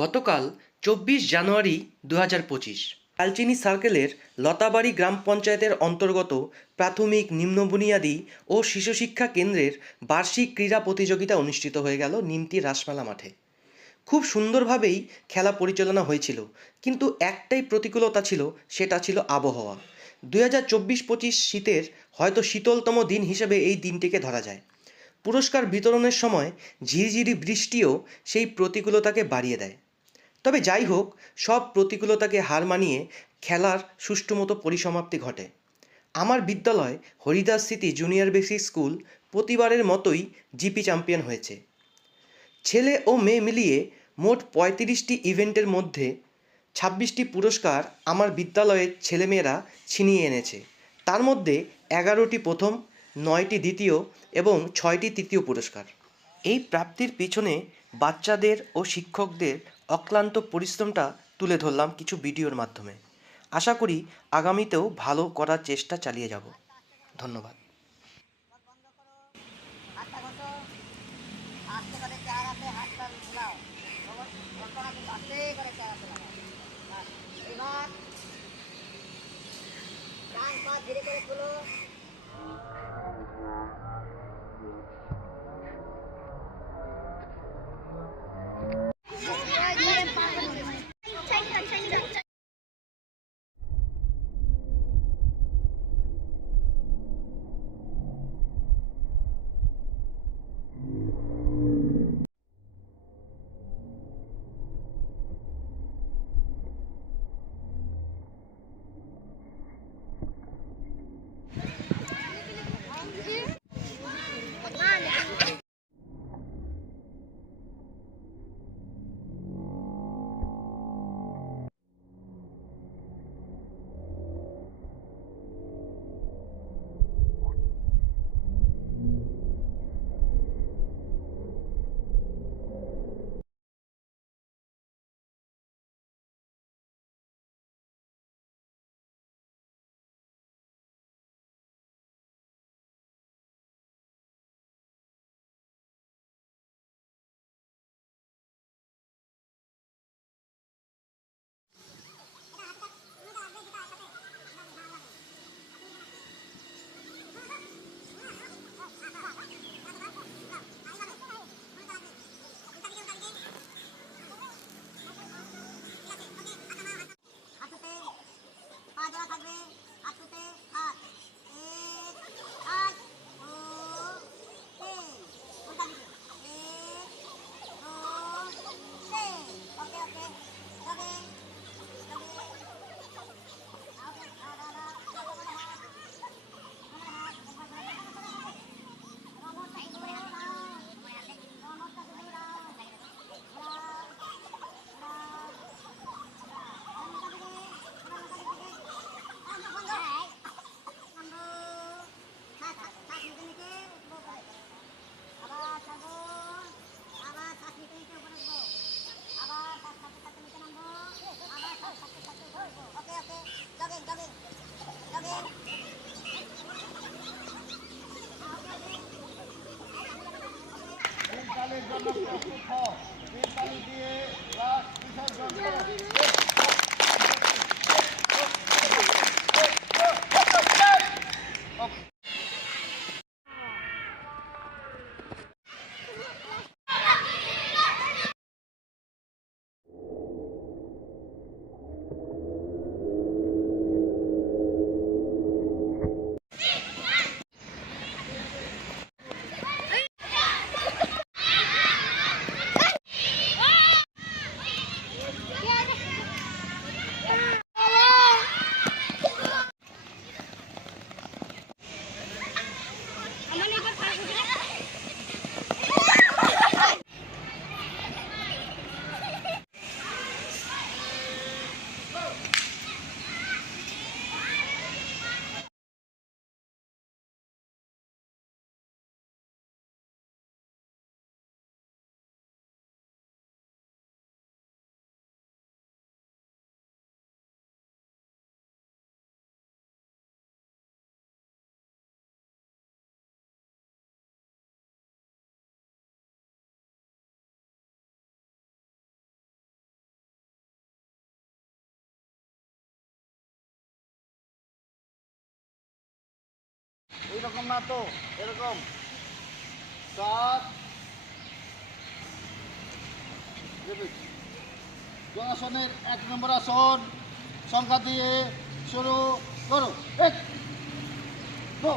গতকাল 24 জানুয়ারি 2025 কালচিনি সার্কেলের লতাবাড়ি গ্রাম পঞ্চায়েতের অন্তর্গত প্রাথমিক নিম্ন বুনিয়াদী ও শিশু শিক্ষা কেন্দ্রের বার্ষিক ক্রীড়া প্রতিযোগিতা অনুষ্ঠিত হয়ে গেল নিমতি রাসমেলা মাঠে। খুব সুন্দরভাবেই খেলা পরিচালনা হয়েছিল, কিন্তু একটাই প্রতিকূলতা ছিল, সেটা ছিল আবহাওয়া। 2024-25 শীতের হয়তো শীতলতম দিন হিসেবে এই দিনটিকে ধরা যায়। পুরস্কার বিতরণের সময় ঝিরিঝিরি বৃষ্টিও সেই প্রতিকূলতাকে বাড়িয়ে দেয়। তবে যাই হোক, সব প্রতিকূলতাকে হার মানিয়ে খেলার সুষ্ঠুমতো পরিসমাপ্তি ঘটে। আমার বিদ্যালয় হরিদাস স্মৃতি জুনিয়র বেসিক স্কুল প্রতিবারের মতোই জিপি চ্যাম্পিয়ন হয়েছে। ছেলে ও মেয়ে মিলিয়ে মোট 35টি ইভেন্টের মধ্যে 26টি পুরস্কার আমার বিদ্যালয়ের ছেলেমেয়েরা ছিনিয়ে এনেছে। তার মধ্যে 11টি প্রথম, 9টি দ্বিতীয় এবং 6টি তৃতীয় পুরস্কার। এই প্রাপ্তির পিছনে বাচ্চাদের ও শিক্ষকদের অক্লান্ত পরিশ্রমটা তুলে ধরলাম কিছু ভিডিওর মাধ্যমে। আশা করি আগামীতেও ভালো করার চেষ্টা চালিয়ে যাব। ধন্যবাদ। ধীরে করে খোলো। জন্য প্রস্তুত হও। পানি দিয়ে লাশ বিসর্জন করো। এইরকম না তো, এরকম। 7 যোগাসনের 1 নম্বর আসন সংখ্যা দিয়ে শুরু করো। 1 2